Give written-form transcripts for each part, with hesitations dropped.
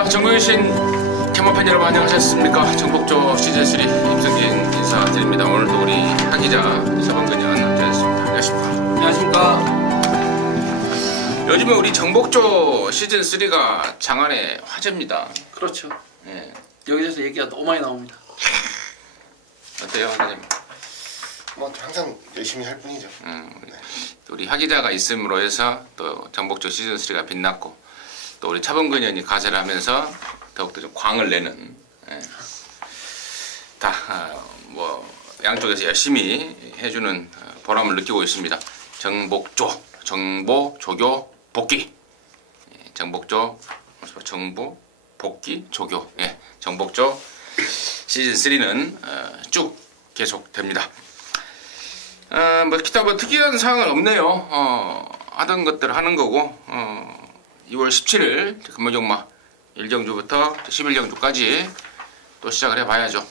자, 전국에 계신 캐머팬 여러분 안녕하셨습니까? 정복조 시즌3 임성진 인사드립니다. 오늘도 우리 하기자 서방근현 함께하셨습니다. 안녕하십니까? 안녕하십니까? 요즘에 우리 정복조 시즌3가 장안의 화제입니다. 그렇죠. 예. 여기저기서 얘기가 너무 많이 나옵니다. 어때요, 하기자님? 뭐 항상 열심히 할 뿐이죠. 우리 하기자가 있음으로 해서 또 정복조 시즌3가 빛났고 또 우리 차범근현이 가세를 하면서 더욱더 좀 광을 내는, 예. 뭐 양쪽에서 열심히 해주는 보람을 느끼고 있습니다. 정복조, 정보, 조교, 복귀. 예, 정복조, 정보, 복귀, 조교. 예, 정복조 시즌3는 쭉 계속됩니다. 뭐 기타 뭐 특이한 사항은 없네요. 하던 것들 하는 거고, 2월 17일 금호정마 1경주부터 11경주까지 또 시작을 해봐야죠.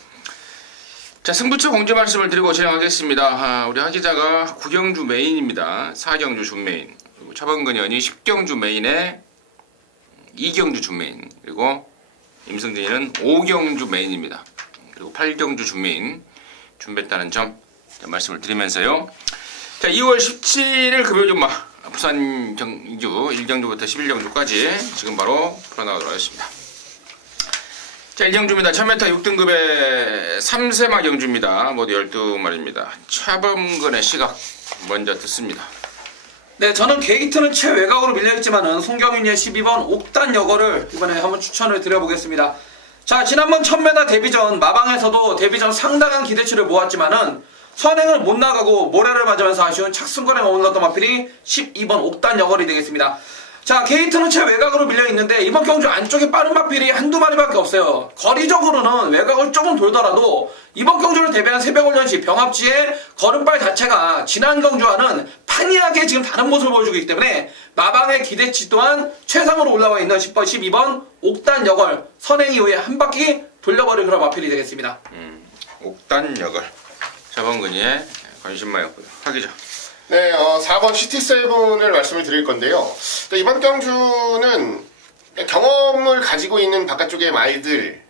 자, 승부처 공지 말씀을 드리고 진행하겠습니다. 우리 하기자가 9경주 메인입니다. 4경주 준메인, 그리고 차범근현이 10경주 메인에 2경주 준메인, 그리고 임성진이는 5경주 메인입니다. 그리고 8경주 준메인 준비했다는 점 말씀을 드리면서요. 자, 2월 17일 금요일마 부산 경주 1경주부터 11경주까지 지금 바로 풀어나가도록 하겠습니다. 자, 1경주입니다. 1000m 6등급의 3세마 경주입니다. 모두 12마리입니다. 차범근의 시각 먼저 듣습니다. 네, 저는 게이트는 최외곽으로 밀려있지만은 송경윤의 12번 옥단 여거를 이번에 한번 추천을 드려보겠습니다. 자, 지난번 1000m 데뷔전 마방에서도 데뷔전 상당한 기대치를 모았지만은 선행을 못 나가고 모래를 맞으면서 아쉬운 착승권에 머물렀던 마필이 12번 옥단 여걸이 되겠습니다. 자, 게이트는 최외곽으로 밀려있는데 이번 경주 안쪽에 빠른 마필이 한두 마리밖에 없어요. 거리적으로는 외곽을 조금 돌더라도 이번 경주를 대비한 새벽훈련시 병합지의 걸음발 자체가 지난 경주와는 판이하게 지금 다른 모습을 보여주고 있기 때문에 마방의 기대치 또한 최상으로 올라와 있는 10번, 12번 옥단 여걸 선행 이후에 한 바퀴 돌려버릴 그런 마필이 되겠습니다. 옥단 여걸 차범근의 관심마였고요. 하기자. 네, 4번 시티7을 말씀을 드릴 건데요. 이번 경주는 경험을 가지고 있는 바깥쪽의 말들,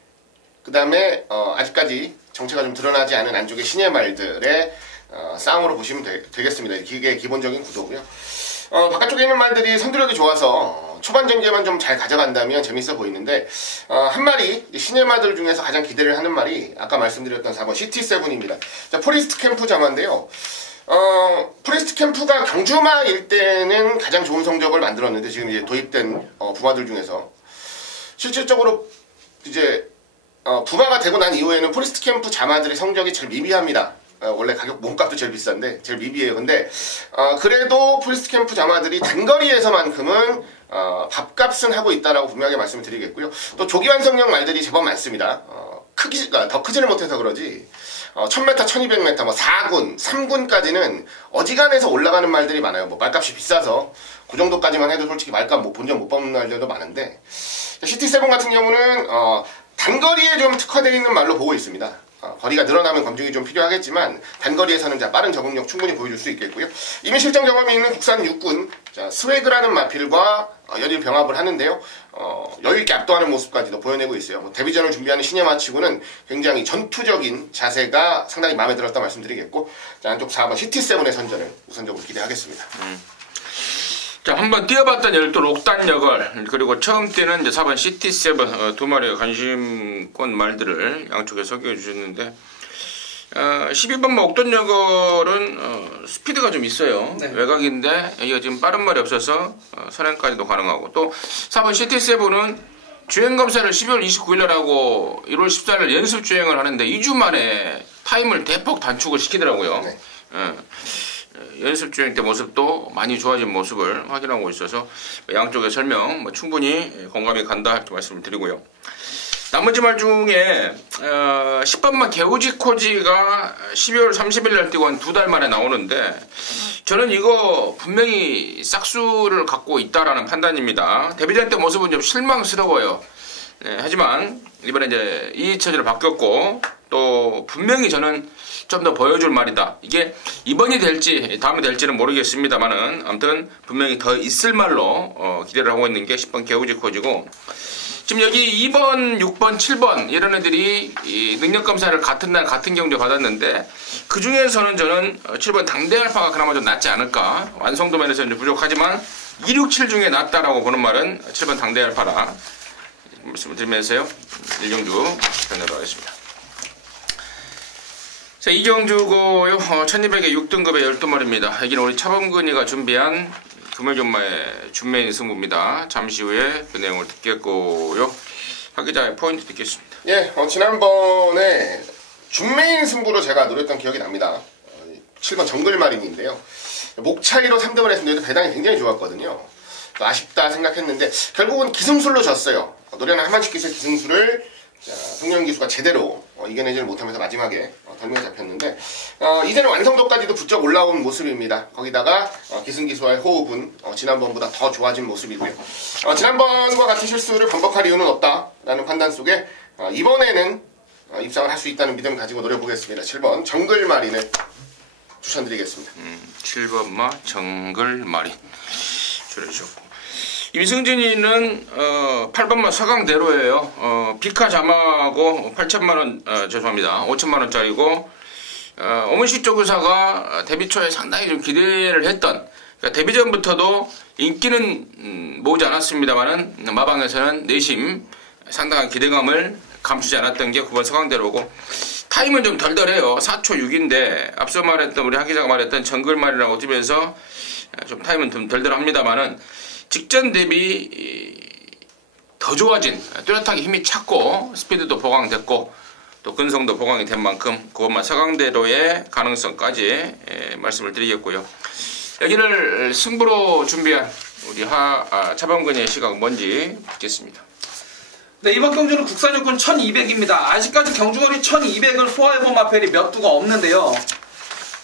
그 다음에 아직까지 정체가 좀 드러나지 않은 안쪽의 신예 말들의 싸움으로 보시면 되겠습니다. 이게 기본적인 구도고요. 바깥쪽에 있는 말들이 선두력이 좋아서 초반 전개만 좀 잘 가져간다면 재밌어 보이는데, 한 마리 신예 말들 중에서 가장 기대를 하는 말이 아까 말씀드렸던 4번 시티7입니다. 자, 포리스트 캠프 자마인데요. 포리스트 캠프가 경주마일 때는 가장 좋은 성적을 만들었는데 지금 이제 도입된 부마들 중에서 실질적으로 이제 부마가 되고 난 이후에는 포리스트 캠프 자마들의 성적이 제일 미비합니다. 원래 가격 몸값도 제일 비싼데 제일 미비해요. 근데 그래도 포리스트 캠프 자마들이 단거리에서만큼은 밥값은 하고 있다라고 분명하게 말씀을 드리겠고요. 또 조기 완성형 말들이 제법 많습니다. 크기가 더 크지를 못해서 그러지 1000m, 1200m, 뭐 4군, 3군까지는 어지간해서 올라가는 말들이 많아요. 뭐 말값이 비싸서 그 정도까지만 해도 솔직히 말값 본전 못 받는 날들도 많은데, 시티7 같은 경우는 단거리에 좀 특화되어 있는 말로 보고 있습니다. 거리가 늘어나면 검증이 좀 필요하겠지만 단거리에서는 빠른 적응력 충분히 보여줄 수 있겠고요. 이미 실전 경험이 있는 국산 육군 스웨그라는 마필과 연일 병합을 하는데요. 여유있게 압도하는 모습까지도 보여내고 있어요. 데뷔전을 준비하는 신예마치고는 굉장히 전투적인 자세가 상당히 마음에 들었다 말씀드리겠고, 자, 안쪽 4번 시티7의 선전을 우선적으로 기대하겠습니다. 자, 한번 뛰어봤던 12 옥단 여걸, 그리고 처음 뛰는 이제 4번 시티7 두 마리의 관심권 말들을 양쪽에 소개해 주셨는데, 12번 옥단 여걸은 스피드가 좀 있어요. 네. 외곽인데 이게 지금 빠른 말이 없어서 선행까지도 가능하고, 또 4번 시티7은 주행 검사를 12월 29일날 하고 1월 14일 연습 주행을 하는데 2주 만에 타임을 대폭 단축을 시키더라고요. 네. 연습 주행 때 모습도 많이 좋아진 모습을 확인하고 있어서 양쪽의 설명 충분히 공감이 간다 이렇게 말씀을 드리고요. 나머지 말 중에 10번만 개우지코지가 12월 30일 날 뛰고 한 2달 만에 나오는데, 저는 이거 분명히 싹수를 갖고 있다라는 판단입니다. 데뷔전 때 모습은 좀 실망스러워요. 네, 하지만 이번에 이제 이 처지를 바뀌었고, 또 분명히 저는 좀 더 보여줄 말이다. 이게 이번이 될지 다음이 될지는 모르겠습니다만은 아무튼 분명히 더 있을 말로 기대를 하고 있는 게 10번 개우지코지고, 지금 여기 2번, 6번, 7번 이런 애들이 이 능력검사를 같은 날 같은 경주에 받았는데 그 중에서는 저는 7번 당대알파가 그나마 좀 낫지 않을까. 완성도 면에서 이제 부족하지만 2, 6, 7 중에 낫다라고 보는 말은 7번 당대알파라 말씀을 드리면서요. 1경주 변호로 하겠습니다. 자, 2경주고요. 1200에 6등급의 12마리입니다. 여기는 우리 차범근이가 준비한 금요일전마의 준메인 승부입니다. 잠시 후에 그 내용을 듣겠고요. 박 기자의 포인트 듣겠습니다. 예, 지난번에 준메인 승부로 제가 노렸던 기억이 납니다. 7번 정글마린인데요. 목 차이로 3등을 했는데 배당이 굉장히 좋았거든요. 아쉽다 생각했는데 결국은 기승술로 졌어요. 노련한 한만식 기수의 기승술을 송영 기수가 제대로 이겨내지를 못하면서 마지막에 덜미가 잡혔는데 이제는 완성도까지도 부쩍 올라온 모습입니다. 거기다가 기승 기수와의 호흡은 지난번보다 더 좋아진 모습이고요. 지난번과 같은 실수를 반복할 이유는 없다라는 판단 속에 이번에는 입상을 할 수 있다는 믿음을 가지고 노려보겠습니다. 7번 정글마린을 추천드리겠습니다. 7번마 정글마린 줄여주셨고 임승진이는 8번마 서강대로예요. 비카 자마하고 8천만원 죄송합니다. 5천만원짜리고 어문시 쪽 의사가 데뷔 초에 상당히 좀 기대를 했던 그러니까 데뷔 전부터도 인기는 모으지 않았습니다만은 마방에서는 내심 상당한 기대감을 감추지 않았던 게 9번 서강대로고 타임은 좀 덜덜해요. 4초 6인데 앞서 말했던 우리 하 기자가 말했던 정글말이라고 뛰면서 좀 타임은 좀 덜덜합니다만은 직전 대비 더 좋아진 뚜렷하게 힘이 찼고 스피드도 보강됐고 또 근성도 보강이 된 만큼 그것만 서강대로의 가능성까지 말씀을 드리겠고요. 여기를 승부로 준비한 우리 차범근의 시각은 뭔지 듣겠습니다. 네, 이번 경주는 국산 육군 1200입니다. 아직까지 경주거리 1200을 소화해본 마펠이 몇 두가 없는데요.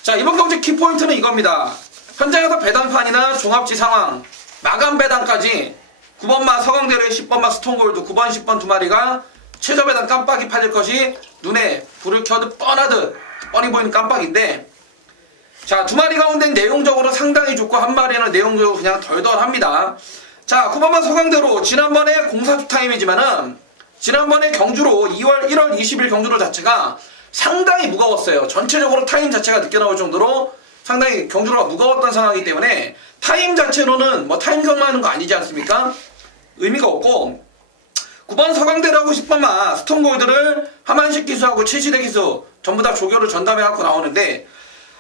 자, 이번 경주 키포인트는 이겁니다. 현장에서 배당판이나 종합지 상황, 마감 배당까지 9번마 서강대로의 10번마 스톤골드 9번 10번 두 마리가 최저 배당 깜빡이 팔릴 것이 눈에 불을 켜듯 뻔히 보이는 깜빡인데 자, 두 마리 가운데 내용적으로 상당히 좋고 한 마리는 내용적으로 그냥 덜덜합니다. 자, 9번마 서강대로 지난번에 공사주 타임이지만은 지난번에 경주로 1월 20일 경주로 자체가 상당히 무거웠어요. 전체적으로 타임 자체가 늦게 나올 정도로 상당히 경주로가 무거웠던 상황이기 때문에 타임 자체로는 뭐 타임 경마하는 거 아니지 않습니까? 의미가 없고 9번 서강대로하고 10번마 스톤골드를 하만식 기수하고 최시대 기수 전부 다 조교를 전담해 갖고 나오는데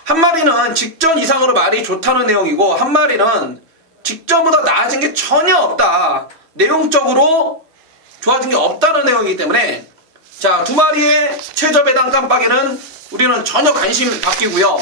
한 마리는 직전 이상으로 말이 좋다는 내용이고 한 마리는 직전보다 나아진 게 전혀 없다. 내용적으로 좋아진 게 없다는 내용이기 때문에 자, 두 마리의 최저 배당 깜빡이는 우리는 전혀 관심 바뀌고요.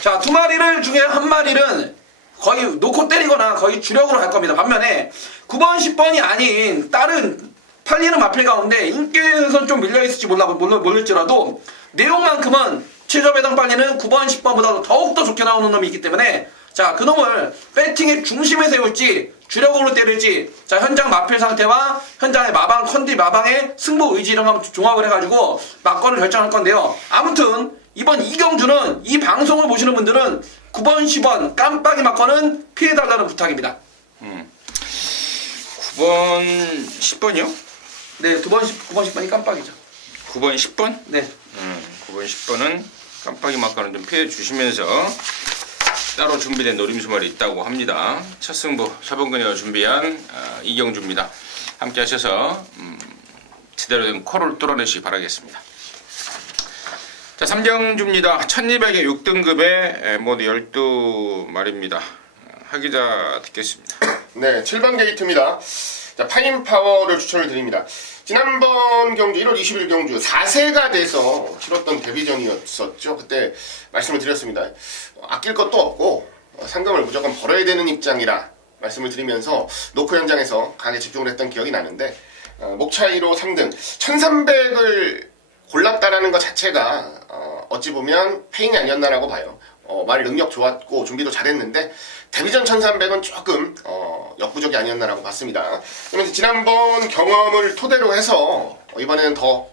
자, 두 마리를 중에 한 마리는 거의 놓고 때리거나 거의 주력으로 갈 겁니다. 반면에 9번, 10번이 아닌 다른 팔리는 마필 가운데 인기에선 좀 밀려있을지 모를지라도 내용만큼은 최저 배당 빨리는 9번, 10번보다 더욱더 좋게 나오는 놈이 있기 때문에 자, 그 놈을 배팅의 중심에 세울지 주력으로 때릴지 자, 현장 마필 상태와 현장의 마방 컨디 마방의 승부 의지 이런 거 종합을 해가지고 막건을 결정할 건데요. 아무튼 이번 이경주는 이 방송을 보시는 분들은 9번, 10번 깜빡이 막건은 피해달라는 부탁입니다. 9번, 10번이요? 네, 9번, 10번이 깜빡이죠. 9번, 10번? 네. 9번, 10번은 깜빡이 막건은 좀 피해 주시면서 따로 준비된 노림수말이 있다고 합니다. 첫 승부 차범근이가 준비한 이경주입니다. 함께 하셔서 제대로 된 코를 뚫어내시기 바라겠습니다. 자, 3경주입니다. 1200에 6등급의 모두 12마리입니다. 하 기자 듣겠습니다. 네, 7번 게이트입니다. 자, 파인파워를 추천을 드립니다. 지난번 경주 1월 20일 경주 4세가 돼서 치렀던 데뷔전이었었죠. 그때 말씀을 드렸습니다. 아낄 것도 없고 상금을 무조건 벌어야 되는 입장이라 말씀을 드리면서 노크 현장에서 강하게 집중을 했던 기억이 나는데 목 차이로 3등 1300을 골랐다라는 것 자체가 어찌 보면 페인이 아니었나라고 봐요. 말 능력 좋았고 준비도 잘했는데 데뷔전 1300은 조금 역부족이 아니었나라고 봤습니다. 그러면서 지난번 경험을 토대로 해서 이번에는 더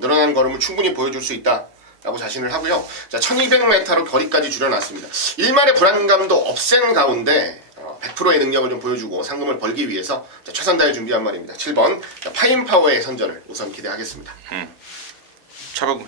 늘어난 걸음을 충분히 보여줄 수 있다라고 자신을 하고요. 자, 1200m로 거리까지 줄여놨습니다. 일말의 불안감도 없앤 가운데 100%의 능력을 좀 보여주고 상금을 벌기 위해서 최선 다해 준비한 말입니다. 7번 파인파워의 선전을 우선 기대하겠습니다. 차범근.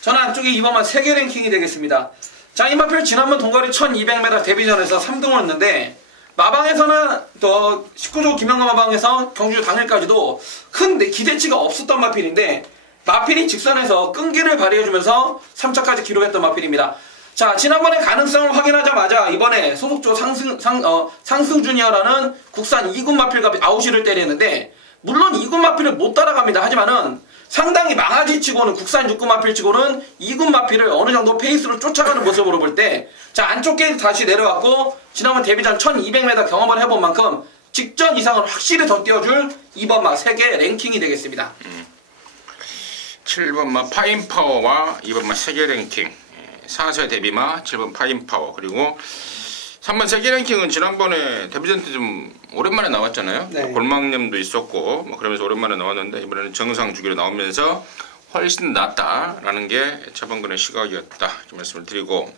저는 안쪽에 2번만 세계 랭킹이 되겠습니다. 자, 이 마필 지난번 동거리 1200m 데뷔전에서 3등을 했는데 마방에서는 또 19조 김영건 마방에서 경주 당일까지도 큰 기대치가 없었던 마필인데 마필이 직선에서 끈기를 발휘해주면서 3차까지 기록했던 마필입니다. 자, 지난번에 가능성을 확인하자마자 이번에 소속조 상승 주니어라는 국산 2군 마필과 아웃시를 때리는데 물론 2군 마필을 못 따라갑니다. 하지만은 상당히 망아지치고는 국산 6군 마필치고는 2군 마필을 어느 정도 페이스로 쫓아가는 모습으로 볼 때 자, 안쪽 게이트 다시 내려왔고 지난번 데뷔전 1200m 경험을 해본 만큼 직전 이상을 확실히 더 띄워줄 2번마 세계 랭킹이 되겠습니다. 7번마 파인파워와 2번마 세계 랭킹, 4세 데뷔마 7번 파인파워, 그리고 3번 세계 랭킹은 지난번에 데뷔전 때 좀 오랜만에 나왔잖아요. 네. 골망염도 있었고 뭐 그러면서 오랜만에 나왔는데 이번에는 정상 주기로 나오면서 훨씬 낫다라는 게 차범근의 시각이었다 이 말씀을 드리고,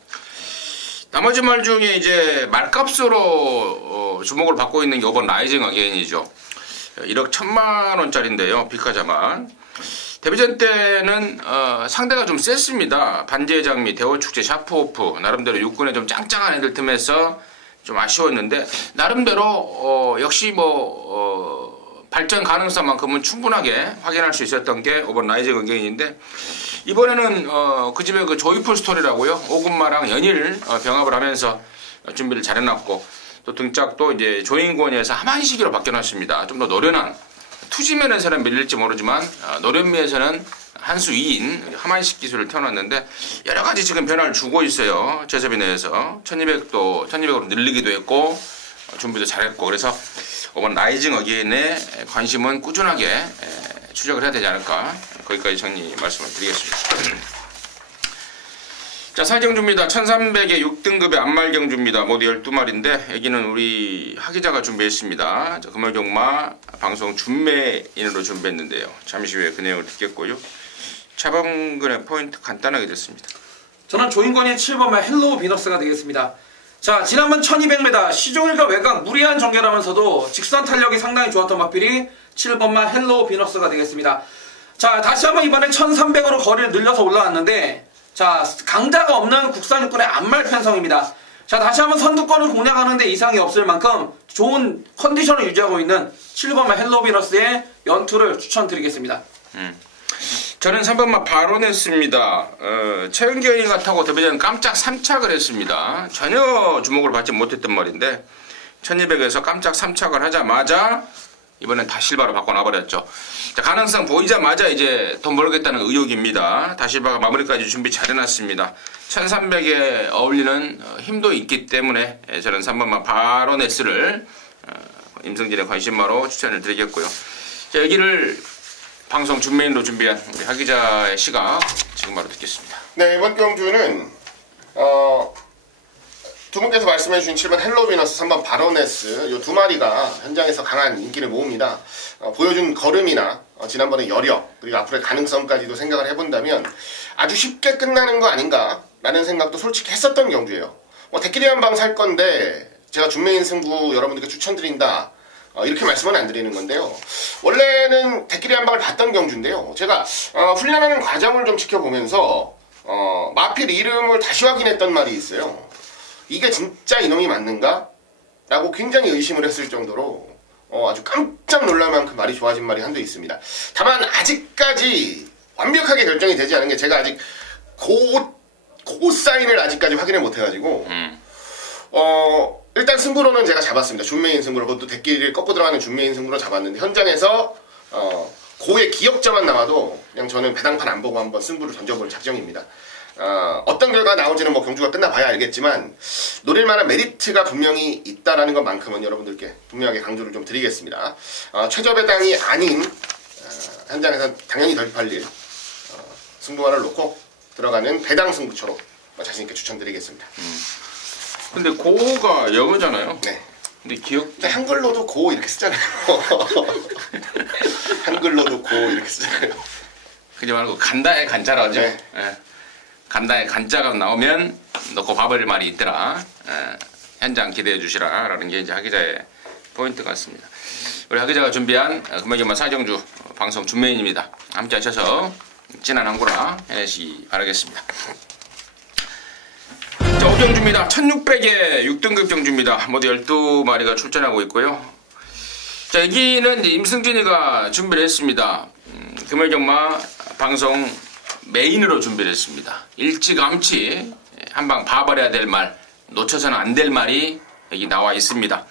나머지 말 중에 이제 말값으로 주목을 받고 있는 게 5번 라이징 어게인이죠. 1억 1000만 원짜리인데요. 비카자만. 데뷔전 때는 상대가 좀 셌습니다. 반지의 장미, 대호축제, 샤프오프 나름대로 육군에 좀 짱짱한 애들 틈에서 좀 아쉬웠는데 나름대로 역시 발전 가능성만큼은 충분하게 확인할 수 있었던 게 5번 라이징 어게인인데, 이번에는 그 집의 그 조이풀 스토리라고요. 오군마랑 연일 병합을 하면서 준비를 잘 해놨고, 또 등짝도 이제 조인권에서 하만시기로 바뀌어놨습니다. 좀 더 노련한, 투지면에서는 밀릴지 모르지만 노련미에서는 한 수 2인 하만식 기술을 태어났는데 여러 가지 지금 변화를 주고 있어요. 제섭이 내에서 1200으로 늘리기도 했고 준비도 잘했고, 그래서 5번 라이징 어게인의 관심은 꾸준하게 추적을 해야 되지 않을까, 거기까지 정리 말씀을 드리겠습니다. 자, 살경주입니다. 1300에 6등급의 안말경주입니다. 모두 12마리인데 여기는 우리 하기자가 준비했습니다. 자, 금월경마 방송 준매인으로 준비했는데요. 잠시 후에 그 내용을 듣겠고요. 차범근의 포인트 간단하게 됐습니다. 저는 조인권의 7번마 헬로우 비너스가 되겠습니다. 자, 지난번 1200m 시종일과 외곽 무리한 전개하면서도 직선 탄력이 상당히 좋았던 마필이 7번마 헬로우 비너스가 되겠습니다. 자, 다시 한번 이번에 1300으로 거리를 늘려서 올라왔는데, 자, 강자가 없는 국산 육군의 안말 편성입니다. 자, 다시 한번 선두권을 공략하는 데 이상이 없을 만큼 좋은 컨디션을 유지하고 있는 7번마 헬로우 비너스의 연투를 추천드리겠습니다. 저는 3번마 바로네스입니다. 최은기 의원이 타고 데뷔전 깜짝 3착을 했습니다. 전혀 주목을 받지 못했던 말인데 1200에서 깜짝 3착을 하자마자 이번엔 다실바로 바꿔놔버렸죠. 자, 가능성 보이자마자 이제 돈 벌겠다는 의욕입니다. 다실바가 마무리까지 준비 잘 해놨습니다. 1300에 어울리는 힘도 있기 때문에 저는 3번마 바로네스를 임성진의 관심마로 추천을 드리겠고요. 자, 여기를 방송 준메인으로 준비한 우리 하기자의 시각 지금 바로 듣겠습니다. 네, 이번 경주는 두 분께서 말씀해주신 7번 헬로비너스, 3번 바로네스 이 두 마리가 현장에서 강한 인기를 모읍니다. 보여준 걸음이나 지난번의 여력, 그리고 앞으로의 가능성까지도 생각을 해본다면 아주 쉽게 끝나는 거 아닌가 라는 생각도 솔직히 했었던 경주예요. 대끼리 한 방 살 건데 제가 준메인 승부 여러분들께 추천드린다 이렇게 말씀은 안 드리는 건데요. 원래는 대끼리 한 방을 봤던 경주인데요. 제가 훈련하는 과정을 좀 지켜보면서 마필 이름을 다시 확인했던 말이 있어요. 이게 진짜 이놈이 맞는가? 라고 굉장히 의심을 했을 정도로 아주 깜짝 놀랄 만큼 말이 좋아진 말이 한두 있습니다. 다만 아직까지 완벽하게 결정이 되지 않은 게, 제가 아직 고 사인을 아직까지 확인을 못해가지고 일단 승부로는 제가 잡았습니다. 준메인 승부로, 그것도 대끼리를 꺾고 들어가는 준메인 승부로 잡았는데 현장에서 고의 기억자만 나와도 그냥 저는 배당판 안 보고 한번 승부를 던져볼 작정입니다. 어떤 결과가 나올지는 경주가 끝나봐야 알겠지만 노릴만한 메리트가 분명히 있다라는 것만큼은 여러분들께 분명하게 강조를 좀 드리겠습니다. 최저배당이 아닌 현장에서 당연히 덜 팔릴 승부화를 놓고 들어가는 배당 승부처로 자신있게 추천드리겠습니다. 근데 고가 영어잖아요. 네. 근데 기억 한글로도 고 이렇게 쓰잖아요. 한글로도 고 이렇게 쓰잖아요. 그지 말고 간다의 간자라죠. 네. 예. 간다의 간자가 나오면 넣고 밥을 말이 있더라. 예. 현장 기대해 주시라라는 게 이제 하 기자의 포인트 같습니다. 우리 하 기자가 준비한 금요일만 사경주 방송 준메인입니다. 함께 하셔서 진한 한구라 해내시기 바라겠습니다. 자, 오경주입니다. 1600에 6등급 경주입니다. 모두 12마리가 출전하고 있고요. 자, 여기는 이제 임승진이가 준비를 했습니다. 금요일경마 방송 메인으로 준비를 했습니다. 일찌감치 한방 봐버려야 될 말, 놓쳐서는 안 될 말이 여기 나와 있습니다.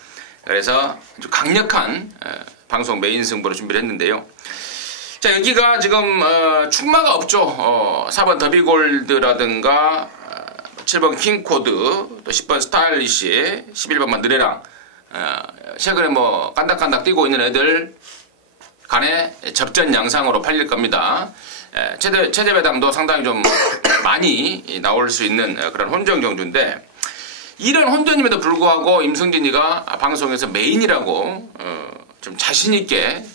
그래서 아주 강력한 방송 메인 승부로 준비를 했는데요. 자, 여기가 지금 충마가 없죠. 4번 더비골드라든가 7번 킹코드, 또 10번 스타일리시, 11번만 느레랑, 최근에 뭐 깐닥깐닥 뛰고 있는 애들 간에 접전 양상으로 팔릴 겁니다. 최대 배당도 상당히 좀 많이 나올 수 있는 그런 혼전 경주인데, 이런 혼전임에도 불구하고 임승진이가 방송에서 메인이라고 좀 자신있게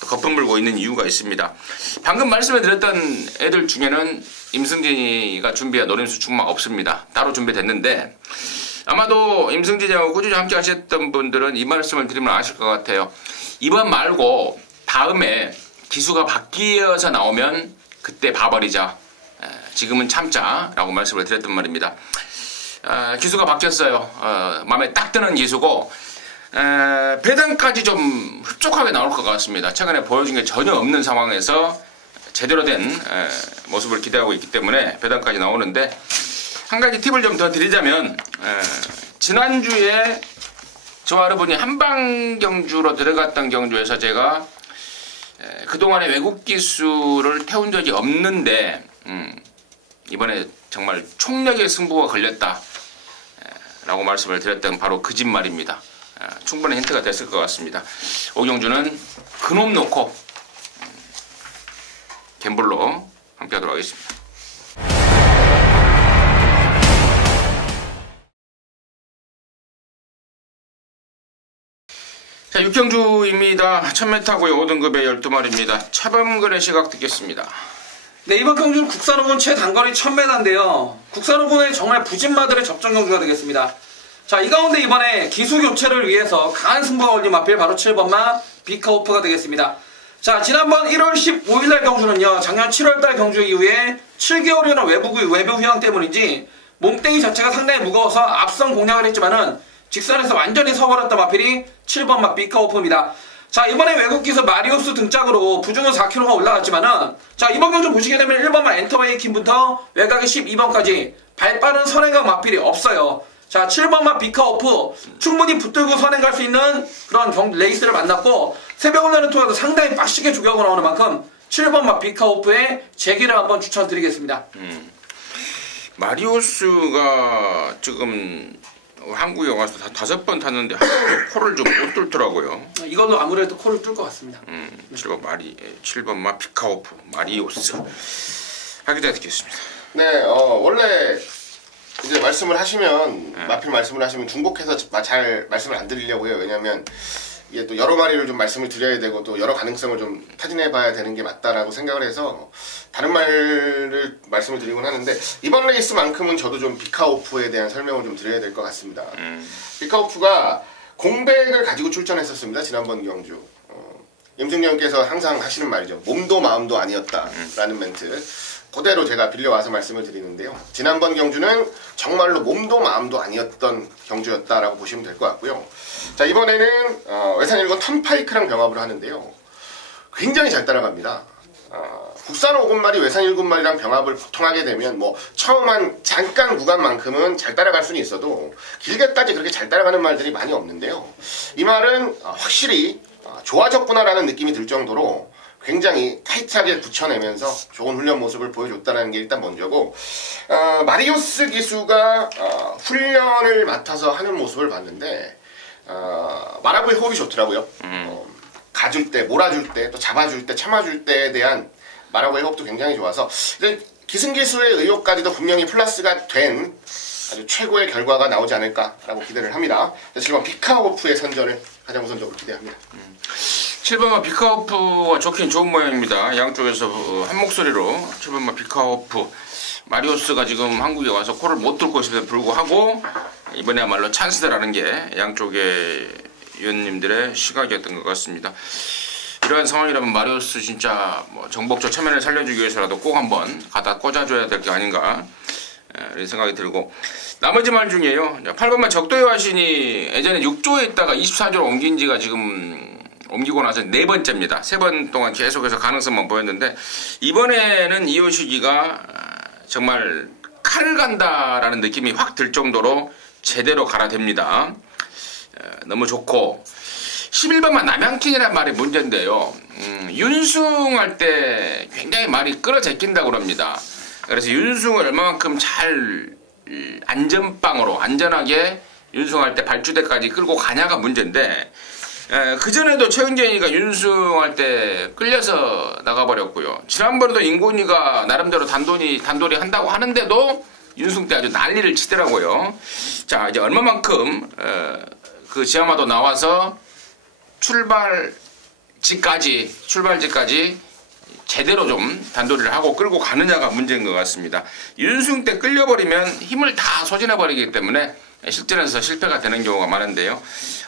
거품 물고 있는 이유가 있습니다. 방금 말씀을 드렸던 애들 중에는 임승진이가 준비한 노림수 충마 없습니다. 따로 준비됐는데, 아마도 임승진이하고 꾸준히 함께 하셨던 분들은 이 말씀을 드리면 아실 것 같아요. 이번 말고 다음에 기수가 바뀌어서 나오면 그때 봐버리자, 지금은 참자 라고 말씀을 드렸던 말입니다. 기수가 바뀌었어요. 마음에 딱 드는 기수고, 배당까지 좀 흡족하게 나올 것 같습니다. 최근에 보여준 게 전혀 없는 상황에서 제대로 된 모습을 기대하고 있기 때문에 배당까지 나오는데, 한 가지 팁을 좀 더 드리자면, 지난주에 저와 여러분이 한방경주로 들어갔던 경주에서 제가 그동안의 외국 기수를 태운 적이 없는데 이번에 정말 총력의 승부가 걸렸다 라고 말씀을 드렸던 바로 그 집 말입니다. 충분한 힌트가 됐을 것 같습니다. 오경주는 그놈 놓고 갬블로 함께 하도록 하겠습니다. 자, 6경주입니다. 1000m고요. 5등급의 12마리입니다. 차범근의 시각 듣겠습니다. 네, 이번 경주는 국산호군 최단거리 1000m인데요. 국산호군의 정말 부진마들의 접전 경주가 되겠습니다. 자, 이 가운데 이번에 기수 교체를 위해서 강한 승부가 걸린 마필 바로 7번마 비카오프가 되겠습니다. 자, 지난번 1월 15일날 경주는요, 작년 7월달 경주 이후에 7개월이나 외부 휴양 때문인지 몸뚱이 자체가 상당히 무거워서 앞선 공략을 했지만은 직선에서 완전히 서버렸던 마필이 7번마 비카오프입니다. 자, 이번에 외국 기수 마리오스 등짝으로 부중은 4kg가 올라갔지만은, 자, 이번 경주 보시게 되면 1번마 엔터웨이 킴부터 외곽의 12번까지 발빠른 선행각 마필이 없어요. 자, 7번마 비카오프 충분히 붙들고 선행 갈 수 있는 그런 레이스를 만났고, 새벽 훈련을 통해서 상당히 빡시게 조격으로 나오는 만큼 7번마 비카오프의 재기를 한번 추천드리겠습니다. 마리오스가 지금 한국에 와서 5번 탔는데 한 번도 코를 좀 못 뚫더라고요. 이걸로 아무래도 코를 뚫 것 같습니다. 7번마 비카오프 마리오스 하기자 듣겠습니다. 네, 원래 이제 말씀을 하시면 마필 말씀을 하시면 중복해서 잘 말씀을 안 드리려고 해요. 왜냐하면 이게 또 여러 마리를 좀 말씀을 드려야 되고 또 여러 가능성을 좀 타진해봐야 되는 게 맞다라고 생각을 해서 다른 말씀을 드리곤 하는데, 이번 레이스만큼은 저도 좀 비카오프에 대한 설명을 좀 드려야 될 것 같습니다. 비카오프가 공백을 가지고 출전했었습니다. 지난번 경주. 임승영께서 항상 하시는 말이죠. 몸도 마음도 아니었다라는 멘트. 그대로 제가 빌려와서 말씀을 드리는데요. 지난번 경주는 정말로 몸도 마음도 아니었던 경주였다라고 보시면 될 것 같고요. 자, 이번에는 외산1번 턴파이크랑 병합을 하는데요. 굉장히 잘 따라갑니다. 국산 5군마리, 외산 1군마리랑 병합을 보통 하게 되면 뭐 처음 한 잠깐 구간만큼은 잘 따라갈 수는 있어도 길게까지 그렇게 잘 따라가는 말들이 많이 없는데요. 이 말은 확실히 좋아졌구나라는 느낌이 들 정도로 굉장히 타이트하게 붙여내면서 좋은 훈련 모습을 보여줬다는 게 일단 먼저고, 마리오스 기수가 훈련을 맡아서 하는 모습을 봤는데 마라부의 호흡이 좋더라고요. 가줄 때, 몰아줄 때, 또 잡아줄 때, 참아줄 때에 대한 마라부의 호흡도 굉장히 좋아서 기승기수의 의욕까지도 분명히 플러스가 된 아주 최고의 결과가 나오지 않을까라고 기대를 합니다. 지금 비카오프의 선전을 가장 우선적으로 기대합니다. 7번마 비카오프가 좋긴 좋은 모양입니다. 양쪽에서 한 목소리로 7번마 비카오프, 마리오스가 지금 한국에 와서 코를 못 뚫고 있음에도 불구하고 이번에야말로 찬스다라는 게 양쪽의 위원님들의 시각이었던 것 같습니다. 이러한 상황이라면 마리오스 진짜 뭐 정복조 체면을 살려주기 위해서라도 꼭 한번 갖다 꽂아줘야 될 게 아닌가 이런 생각이 들고, 나머지 말 중에요. 8번만 적도의 화신이 예전에 6조에 있다가 24조로 옮긴 지가 지금 옮기고 나서 4번째입니다. 3번 동안 계속해서 가능성만 보였는데, 이번에는 이호식이가 정말 칼을 간다라는 느낌이 확 들 정도로 제대로 갈아댑니다. 너무 좋고, 11번만 남양킹이라는 말이 문제인데요. 윤승할 때 굉장히 말이 끌어제낀다고 합니다. 그래서 윤승을 얼마만큼 잘 안전빵으로 안전하게 윤승할 때 발주대까지 끌고 가냐가 문제인데, 그전에도 최은재이가 윤승할 때 끌려서 나가버렸고요. 지난번에도 인곤이가 나름대로 단돌이 한다고 하는데도 윤승 때 아주 난리를 치더라고요. 자, 이제 얼마만큼 그 지하마도 나와서 출발지까지 제대로 좀 단도리를 하고 끌고 가느냐가 문제인 것 같습니다. 윤승 때 끌려버리면 힘을 다 소진해버리기 때문에 실전에서 실패가 되는 경우가 많은데요.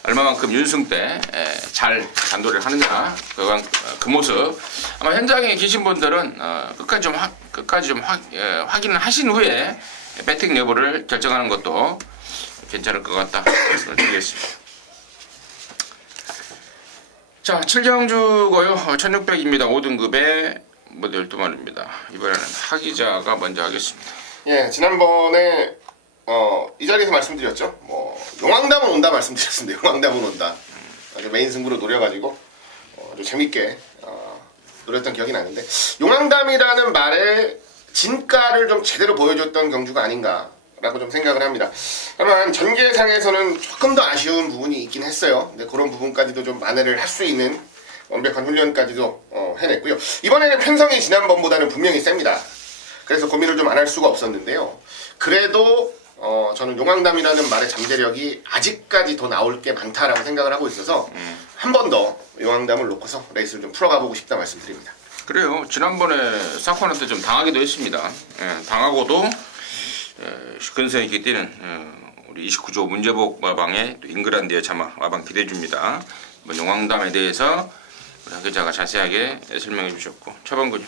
얼마만큼 윤승 때 잘 단도리를 하느냐, 그 모습 아마 현장에 계신 분들은 끝까지 좀 확인을 하신 후에 배팅 여부를 결정하는 것도 괜찮을 것 같다 말씀을 드리겠습니다. 자, 7경주고요. 1600입니다. 5등급의 모델 12마리입니다. 이번에는 하기자가 먼저 하겠습니다. 예, 지난번에 이 자리에서 말씀드렸죠. 용왕담은 온다 말씀드렸습니다. 용왕담은 온다. 아주 메인 승부로 노려가지고 아주 재밌게 노렸던 기억이 나는데, 용왕담이라는 말의 진가를 좀 제대로 보여줬던 경주가 아닌가라고 좀 생각을 합니다. 다만 전개상에서는 조금 더 아쉬운 부분이 있긴 했어요. 근데 그런 부분까지도 좀 만회를 할 수 있는 완벽한 훈련까지도 해냈고요. 이번에는 편성이 지난번보다는 분명히 셉니다. 그래서 고민을 좀 안 할 수가 없었는데요. 그래도 저는 용왕담이라는 말의 잠재력이 아직까지 더 나올 게 많다라고 생각을 하고 있어서 한 번 더 용왕담을 놓고서 레이스를 좀 풀어가보고 싶다 말씀드립니다. 그래요. 지난번에 사코한테 좀 당하기도 했습니다. 당하고도 근성이 있게 뛰는 우리 29조 문제복 마방의 잉글랜드의 자마 마방 기대줍니다. 용왕담에 대해서 우리 하기자가 자세하게 설명해 주셨고, 차범근님.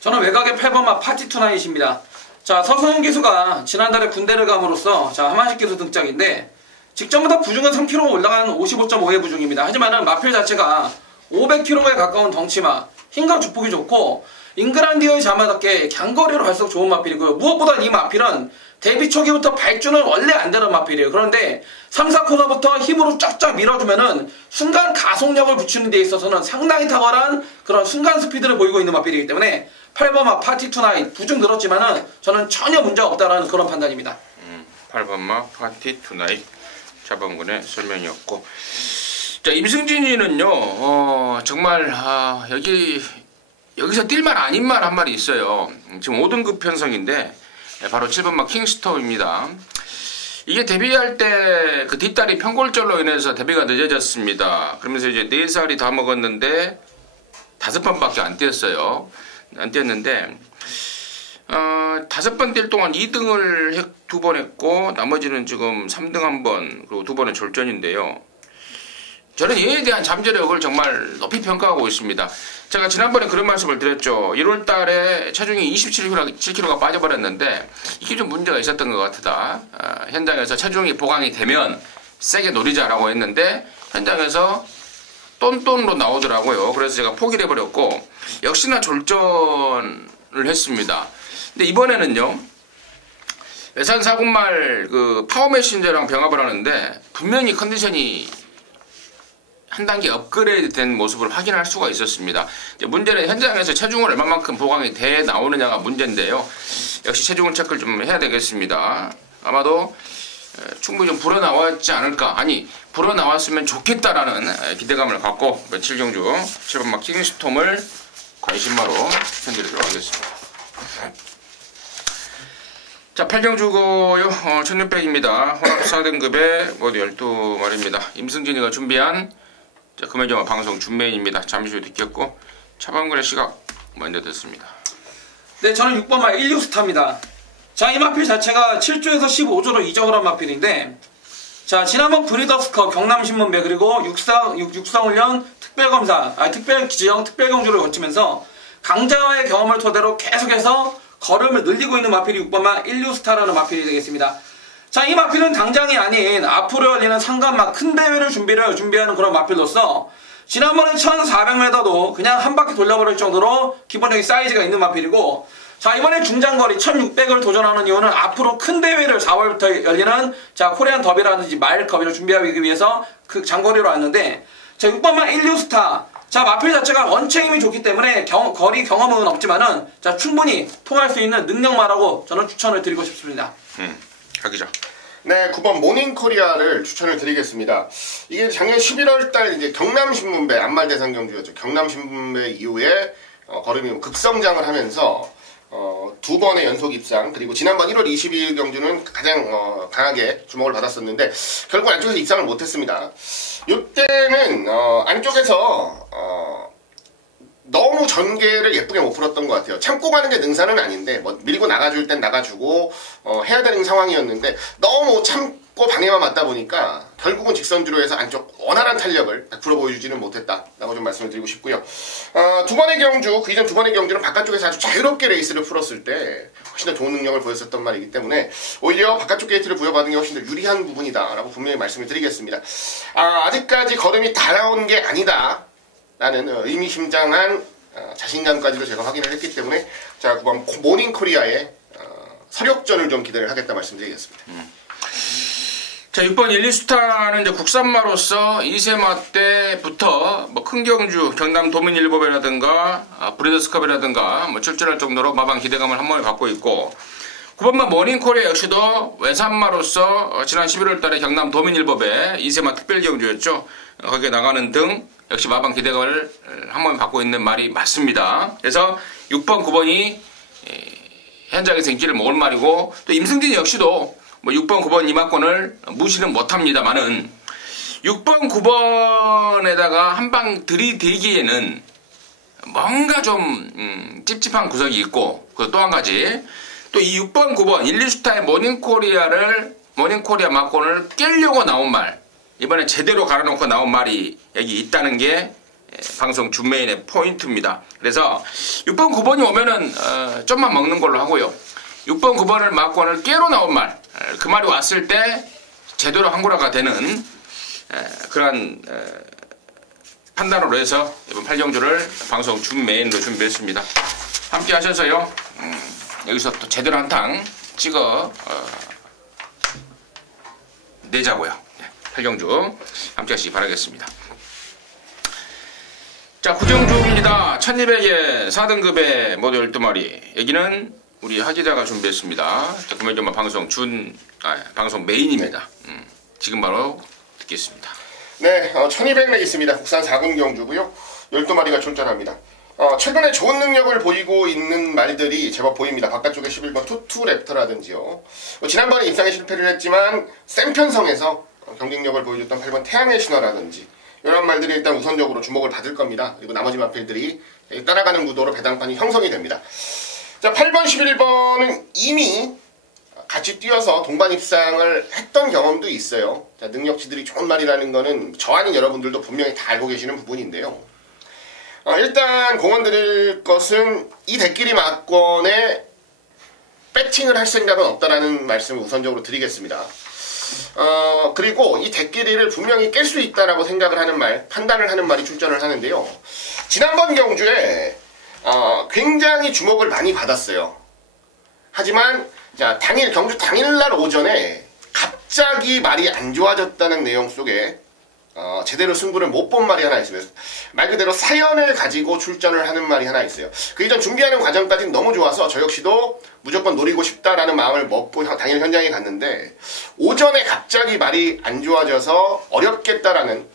저는 외곽의 8번마 파티투나잇입니다. 자, 서성훈 기수가 지난달에 군대를 감으로써 하만식 기수 등짝인데, 직전부터 부중은 3kg 올라간 55.5의 부중입니다. 하지만은 마필 자체가 500kg에 가까운 덩치마, 힘과 주폭이 좋고 잉글랜드의 자마답게 장거리로 갈수록 좋은 마필이고요. 무엇보다 이 마필은 데뷔 초기부터 발주는 원래 안 되는 마필이에요. 그런데 3, 4코너부터 힘으로 쫙쫙 밀어주면은 순간 가속력을 붙이는 데 있어서는 상당히 탁월한 그런 순간 스피드를 보이고 있는 마필이기 때문에 8번마 파티투나잇 부중 늘었지만은 저는 전혀 문제가 없다라는 그런 판단입니다. 8번마 파티투나잇 차범근의 설명이었고, 자, 임승진이는요 정말 여기서 뛸만 아닌만 한 말이 있어요. 지금 5등급 편성인데 바로 7번마 킹스톱입니다. 이게 데뷔할 때 그 뒷다리 편골절로 인해서 데뷔가 늦어졌습니다. 그러면서 이제 4살이 다 먹었는데 5번밖에 안 뛰었어요. 안 뛰었는데 5번 뛸 동안 2등을 2번 했고, 나머지는 지금 3등 1번 그리고 2번은 졸전인데요. 저는 얘에 대한 잠재력을 정말 높이 평가하고 있습니다. 제가 지난번에 그런 말씀을 드렸죠. 1월 달에 체중이 27kg가 빠져버렸는데 이게 좀 문제가 있었던 것 같다. 현장에서 체중이 보강이 되면 세게 노리자라고 했는데 현장에서 똔똔으로 나오더라고요. 그래서 제가 포기를 해버렸고, 역시나 졸전을 했습니다. 근데 이번에는요, 외산 4군말 그 파워 메신저랑 병합을 하는데 분명히 컨디션이 한 단계 업그레이드 된 모습을 확인할 수가 있었습니다. 이제 문제는 현장에서 체중을 얼마만큼 보강이 돼 나오느냐가 문제인데요. 역시 체중을 체크를 좀 해야 되겠습니다. 아마도 충분히 좀 불어나왔지 않을까, 아니 불어나왔으면 좋겠다라는 기대감을 갖고 7경주 7번마 킹스톰을 관심마로 편드리도록 하겠습니다. 자, 8경주고요. 1600입니다. 혼합 4등급의 모두 12마리입니다. 임승진이가 준비한 금연정화 방송 준메인입니다. 잠시 후 듣겠고, 차범근의 시각 먼저 듣습니다. 네, 저는 6번마 16스타입니다. 자, 이 마필 자체가 7조에서 15조로 이적을 한 마필인데, 자, 지난번 브리더스컵 경남신문배 그리고 육상훈련 특별지형 특별경주를 거치면서 강자와의 경험을 토대로 계속해서 걸음을 늘리고 있는 마필이 6번마 일류스타라는 마필이 되겠습니다. 자, 이 마필은 당장이 아닌 앞으로 열리는 상간막 큰 대회를 준비하는 그런 마필로서 지난번에 1400m도 그냥 한 바퀴 돌려버릴 정도로 기본적인 사이즈가 있는 마필이고, 자, 이번에 중장거리 1600을 도전하는 이유는 앞으로 큰 대회를 4월부터 열리는 자, 코리안 더비라든지 마일컵을 준비하기 위해서 그 장거리로 왔는데, 자, 6번만 일류스타. 자, 마필 자체가 원체 힘이 좋기 때문에 거리 경험은 없지만은 자, 충분히 통할 수 있는 능력마라고 저는 추천을 드리고 싶습니다. 하기자. 네, 9번 모닝코리아를 추천을 드리겠습니다. 이게 작년 11월달 이제 경남신문배 안말 대상 경주였죠. 경남신문배 이후에 걸음이 급성장을 하면서 2번의 연속 입상, 그리고 지난번 1월 22일 경주는 가장 강하게 주목을 받았었는데 결국 안쪽에서 입상을 못했습니다. 이때는 안쪽에서 너무 전개를 예쁘게 못 풀었던 것 같아요. 참고 가는 게 능사는 아닌데 뭐 밀고 나가줄 땐 나가주고 해야 되는 상황이었는데 너무 참고 방해만 맞다 보니까 결국은 직선주로 해서 안쪽 원활한 탄력을 100% 보여주지는 못했다라고 좀 말씀을 드리고 싶고요. 두 번의 경주, 그 이전 두 번의 경주는 바깥쪽에서 아주 자유롭게 레이스를 풀었을 때 훨씬 더 좋은 능력을 보였었던 말이기 때문에 오히려 바깥쪽 게이트를 부여받은 게 훨씬 더 유리한 부분이다라고 분명히 말씀을 드리겠습니다. 아직까지 걸음이 다 나온 게 아니다 라는 의미심장한 자신감까지도 제가 확인을 했기 때문에 자, 9번 모닝코리아의 서력전을 좀 기대를 하겠다 말씀드리겠습니다. 자, 6번 일리스타는 이제 국산마로서 2세마 때부터 뭐 큰 경주, 경남 도민일보배라든가 브리더스컵이라든가 뭐 출전할 정도로 마방 기대감을 한 번에 갖고 있고, 9번마 모닝코리아 역시도 외산마로서 지난 11월 달에 경남 도민일보배 2세마 특별경주였죠. 거기에 나가는 등 역시 마방 기대감을 한 번 받고 있는 말이 맞습니다. 그래서 6번, 9번이 현장에서 인기를 모을 말이고, 또 임승진 역시도 뭐 6번, 9번 이마권을 무시는 못합니다만은 6번, 9번에다가 한 방 들이대기에는 뭔가 좀 찝찝한 구석이 있고, 또 한 가지 또 이 6번, 9번 일리스타의 모닝코리아 마권을 깨려고 나온 말, 이번에 제대로 갈아놓고 나온 말이 여기 있다는 게 방송 준메인의 포인트입니다. 그래서 6번, 9번이 오면은 좀만 먹는 걸로 하고요. 6번, 9번을 마권을 깨로 나온 말, 그 말이 왔을 때 제대로 항구라가 되는 그러한 판단으로 해서 이번 8경주를 방송 준메인으로 준비했습니다. 함께 하셔서요, 여기서 또 제대로 한탕 찍어 내자고요. 8경주 함께 하시기 바라겠습니다. 자, 9경주입니다. 1200에 4등급의 모두 12마리. 여기는 우리 하기자가 준비했습니다. 자, 금요일 방송 메인입니다. 지금 바로 듣겠습니다. 네, 1200렉 있습니다. 국산 4군 경주고요. 12마리가 출전합니다. 최근에 좋은 능력을 보이고 있는 말들이 제법 보입니다. 바깥쪽에 11번 투투랩터라든지요. 지난번에 입상에 실패를 했지만 센편성에서 경쟁력을 보여줬던 8번 태양의 신화라든지 이런 말들이 일단 우선적으로 주목을 받을 겁니다. 그리고 나머지 마필들이 따라가는 구도로 배당판이 형성이 됩니다. 자, 8번, 11번은 이미 같이 뛰어서 동반 입상을 했던 경험도 있어요. 자, 능력치들이 좋은 말이라는 거는 저 아닌 여러분들도 분명히 다 알고 계시는 부분인데요. 일단 공언 드릴 것은 이 대끼리 마권에 배팅을 할 생각은 없다라는 말씀을 우선적으로 드리겠습니다. 그리고 이 대끼리를 분명히 깰 수 있다라고 생각을 하는 말, 판단을 하는 말이 출전을 하는데요. 지난번 경주에 굉장히 주목을 많이 받았어요. 하지만 자, 경주 당일날 오전에 갑자기 말이 안 좋아졌다는 내용 속에 제대로 승부를 못 본 말이 하나 있습니다. 말 그대로 사연을 가지고 출전을 하는 말이 하나 있어요. 그 이전 준비하는 과정까지는 너무 좋아서 저 역시도 무조건 노리고 싶다라는 마음을 먹고 당일 현장에 갔는데 오전에 갑자기 말이 안 좋아져서 어렵겠다라는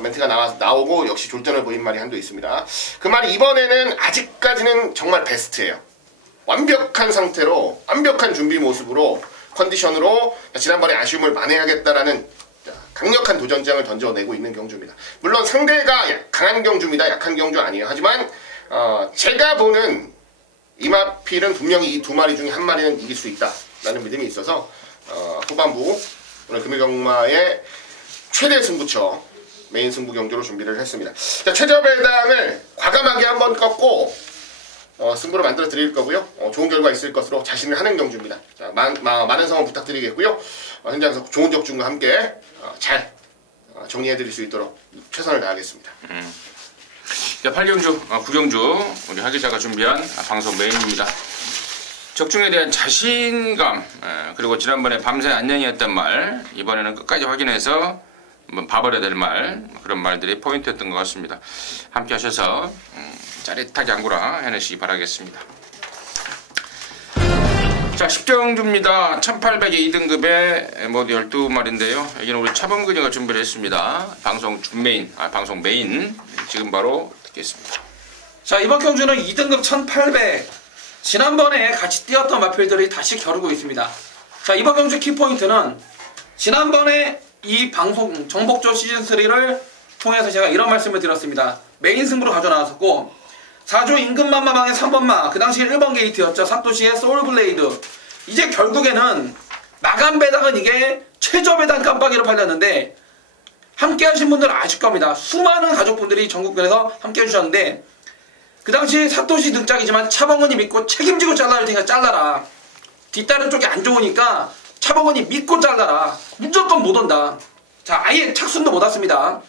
멘트가 나오고 역시 졸전을 보인 말이 한도 있습니다. 그 말이 이번에는 아직까지는 정말 베스트예요. 완벽한 상태로 완벽한 준비 모습으로 컨디션으로 지난번에 아쉬움을 만회하겠다라는 강력한 도전장을 던져내고 있는 경주입니다. 물론 상대가 강한 경주입니다. 약한 경주 아니에요. 하지만 제가 보는 이마필은 분명히 이 두 마리 중에 한 마리는 이길 수 있다라는 믿음이 있어서 후반부 오늘 금일경마의 최대 승부처 메인 승부 경주로 준비를 했습니다. 자, 최저배당을 과감하게 한번 꺾고 승부를 만들어 드릴 거고요. 좋은 결과 있을 것으로 자신을 하는 경주입니다. 자, 많은 성원 부탁드리겠고요. 현장에서 좋은 적중과 함께 잘 정리해 드릴 수 있도록 최선을 다하겠습니다. 8경주, 9경주 우리 하기자가 준비한 방송 메인입니다. 적중에 대한 자신감, 그리고 지난번에 밤새 안녕이었던 말, 이번에는 끝까지 확인해서 한번 봐버려야 될 말, 그런 말들이 포인트였던 것 같습니다. 함께 하셔서 짜릿하게 안구라 해내시기 바라겠습니다. 자, 10경주입니다. 1800의 2등급의 모두 12마리인데요. 여기는 우리 차범근이가 준비를 했습니다. 방송 준메인, 방송 메인 지금 바로 듣겠습니다. 자, 이번 경주는 2등급 1800. 지난번에 같이 뛰었던 마필들이 다시 겨루고 있습니다. 자, 이번 경주 키포인트는 지난번에 이 방송 정복조 시즌3를 통해서 제가 이런 말씀을 드렸습니다. 메인 승부로 가져나왔었고 4조 임금만마방의 3번마, 그 당시에 1번 게이트였죠. 사토시의 소울블레이드. 이제 결국에는 마감 배당은 이게 최저 배당 깜빡이로 팔렸는데 함께 하신 분들은 아실 겁니다. 수많은 가족분들이 전국에서 함께 해주셨는데 그 당시 사토시 등짝이지만 차범근이 믿고 책임지고 잘라야 되니까 잘라라. 뒷다른 쪽이 안 좋으니까 차범근이 믿고 잘라라. 무조건 못 온다. 자, 아예 착순도 못 왔습니다.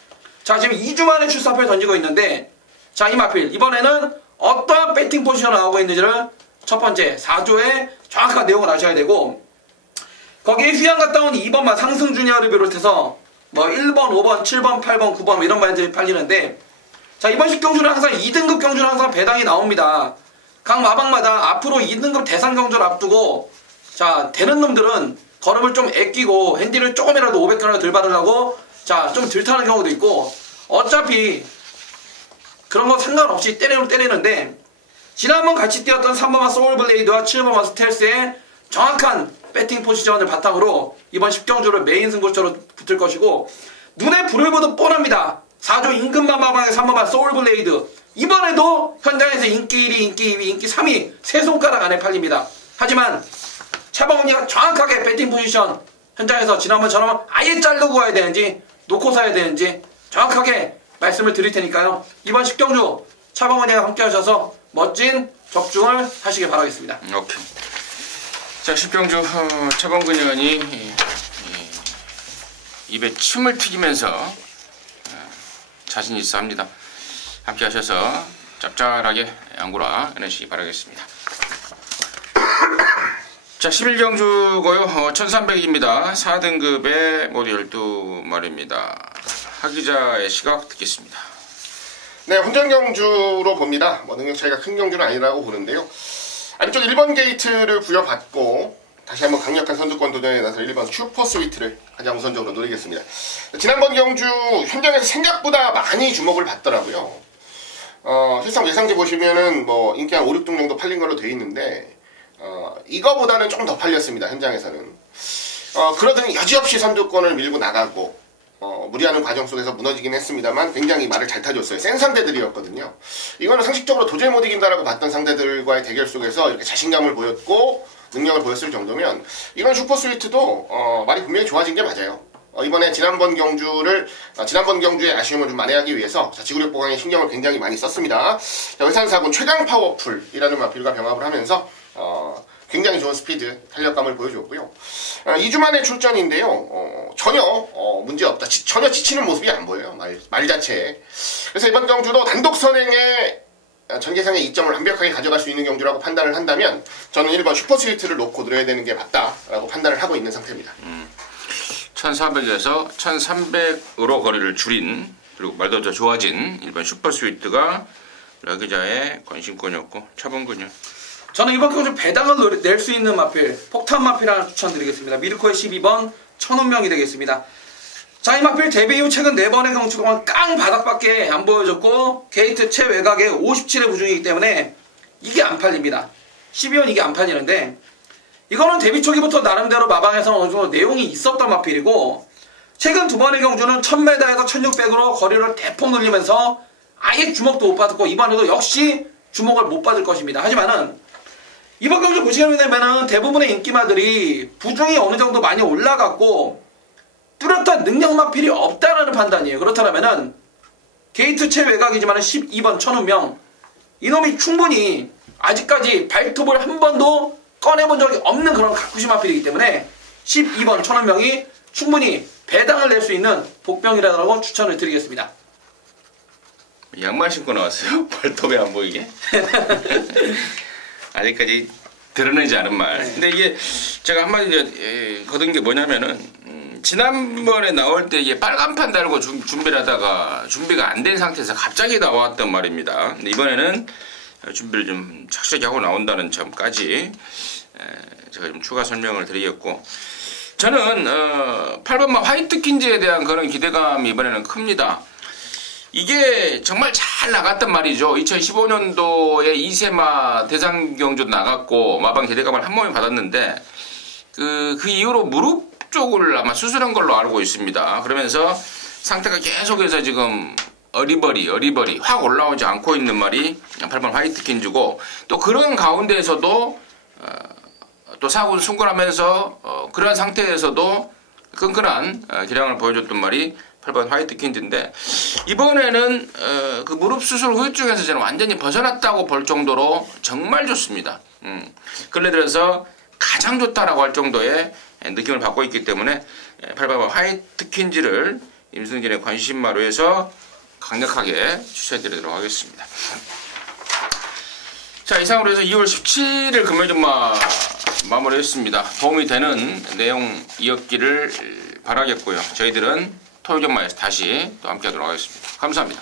자, 지금 2주 만에 출사표를 던지고 있는데 자, 이 마필 이번에는 어떠한 배팅 포지션을 나오고 있는지를 첫 번째 4조의 정확한 내용을 아셔야 되고 거기에 휴양 갔다 온 2번만 상승 주니어를 비롯해서 뭐 1번, 5번, 7번, 8번, 9번 이런 말들이 팔리는데 자, 이번 10경주는 항상 2등급 경주는 항상 배당이 나옵니다. 각 마방마다 앞으로 2등급 대상 경주를 앞두고 자, 되는 놈들은 걸음을 좀 아끼고 핸디를 조금이라도 500g을 덜 받으려고 자, 좀 덜 타는 경우도 있고 어차피 그런 거 상관없이 때리는데 지난번 같이 뛰었던 3번마 소울블레이드와 7번마 스텔스의 정확한 배팅 포지션을 바탕으로 이번 10경주를 메인 승부처로 붙을 것이고 눈에 불을 보듯 뻔합니다. 4조 임금만마방의 3번마 소울블레이드 이번에도 현장에서 인기 1위, 인기 2위, 인기 3위 세 손가락 안에 팔립니다. 하지만 차범근이가 정확하게 배팅 포지션 현장에서 지난번처럼 아예 자르고 가야 되는지 놓고 사야 되는지 정확하게 말씀을 드릴 테니까요. 이번 10경주 차범근이와 함께 하셔서 멋진 적중을 하시길 바라겠습니다. 오케이. 자, 10경주 차범근 의원이 입에 침을 튀기면서 자신 있어 합니다. 함께 하셔서 짭짤하게 안구라 해내시기 바라겠습니다. 자, 11경주고요. 1300입니다. 4등급의 모두 12마리입니다. 하기자의 시각 듣겠습니다. 네, 혼전 경주로 봅니다. 뭐 능력 차이가 큰 경주는 아니라고 보는데요. 안쪽 1번 게이트를 부여받고 다시 한번 강력한 선두권 도전에 나서 1번 슈퍼 스위트를 가장 우선적으로 노리겠습니다. 지난번 경주 현장에서 생각보다 많이 주목을 받더라고요. 실상 예상지 보시면은 뭐 인기 한 5, 6등 정도 팔린 걸로 돼 있는데 이거보다는 조금 더 팔렸습니다. 현장에서는. 그러더니 여지없이 선두권을 밀고 나가고 무리하는 과정 속에서 무너지긴 했습니다만 굉장히 말을 잘 타줬어요. 센 상대들이었거든요. 이거는 상식적으로 도저히 못 이긴다라고 봤던 상대들과의 대결 속에서 이렇게 자신감을 보였고 능력을 보였을 정도면 이번 슈퍼스위트도 말이 분명히 좋아진 게 맞아요. 이번에 지난번 경주의 아쉬움을 좀 만회하기 위해서 지구력 보강에 신경을 굉장히 많이 썼습니다. 외산사군 최강 파워풀이라는 마필과 병합을 하면서 굉장히 좋은 스피드, 탄력감을 보여줬고요. 2주 만의 출전인데요. 전혀 문제없다. 전혀 지치는 모습이 안 보여요. 말 자체에. 그래서 이번 경주도 단독 선행에 전개상의 이점을 완벽하게 가져갈 수 있는 경주라고 판단을 한다면 저는 1번 슈퍼스위트를 놓고 들어야 되는 게 맞다라고 판단을 하고 있는 상태입니다. 1400에서 1300으로 거리를 줄인 그리고 말도 더 좋아진 1번 슈퍼스위트가 라기자의 관심권이었고 차범근이요. 저는 이번 경주 배당을 낼 수 있는 마필, 폭탄 마필 하나 추천드리겠습니다. 미르코의 12번 천운명이 되겠습니다. 자, 이 마필 데뷔 이후 최근 4번의 경주가 깡 바닥밖에 안 보여줬고 게이트 최외곽에 57의 부중이기 때문에 이게 안 팔립니다. 12번 이게 안 팔리는데 이거는 데뷔 초기부터 나름대로 마방에서 어느 정도 내용이 있었던 마필이고 최근 2번의 경주는 1000m에서 1600으로 거리를 대폭 늘리면서 아예 주목도 못 받았고 이번에도 역시 주목을 못 받을 것입니다. 하지만은 이번 경주 보시게 되면은 대부분의 인기마들이 부중이 어느 정도 많이 올라갔고 뚜렷한 능력 마필이 없다라는 판단이에요. 그렇다면은 게이트 최외곽이지만 12번 천운명 이놈이 충분히 아직까지 발톱을 한 번도 꺼내본 적이 없는 그런 가쿠시 마필이기 때문에 12번 천운명이 충분히 배당을 낼 수 있는 복병이라고 추천을 드리겠습니다. 양말 신고 나왔어요? 발톱이 안 보이게? 아직까지 드러내지 않은 말. 근데 이게 제가 한마디 이제 거둔 게 뭐냐면은 지난번에 나올 때 이게 빨간판 달고 준비를 하다가 준비가 안 된 상태에서 갑자기 나왔단 말입니다. 근데 이번에는 준비를 좀 착실하게 하고 나온다는 점까지 제가 좀 추가 설명을 드리겠고, 저는 8번마 화이트 퀸즈에 대한 그런 기대감이 이번에는 큽니다. 이게 정말 잘 나갔단 말이죠. 2015년도에 이세마 대상경주 나갔고 마방 기대감을 한 번에 받았는데 그 이후로 무릎 쪽을 아마 수술한 걸로 알고 있습니다. 그러면서 상태가 계속해서 지금 어리버리 확 올라오지 않고 있는 말이 8번 화이트 퀸즈고, 또 그런 가운데에서도 또 사고를 승권하면서 그런 상태에서도 끈끈한 기량을 보여줬던 말이 8번 화이트 퀸즈인데, 이번에는 그 무릎 수술 후유증에서 저는 완전히 벗어났다고 볼 정도로 정말 좋습니다. 근래 들어서 가장 좋다라고 할 정도의 느낌을 받고 있기 때문에 8번 화이트 퀸즈를 임승진의 관심마로 해서 강력하게 추천해드리도록 하겠습니다. 자, 이상으로 해서 2월 17일 금요일전마 마무리했습니다. 도움이 되는 내용이었기를 바라겠고요. 저희들은 토요일전마에서 다시 또 함께 하도록 하겠습니다. 감사합니다.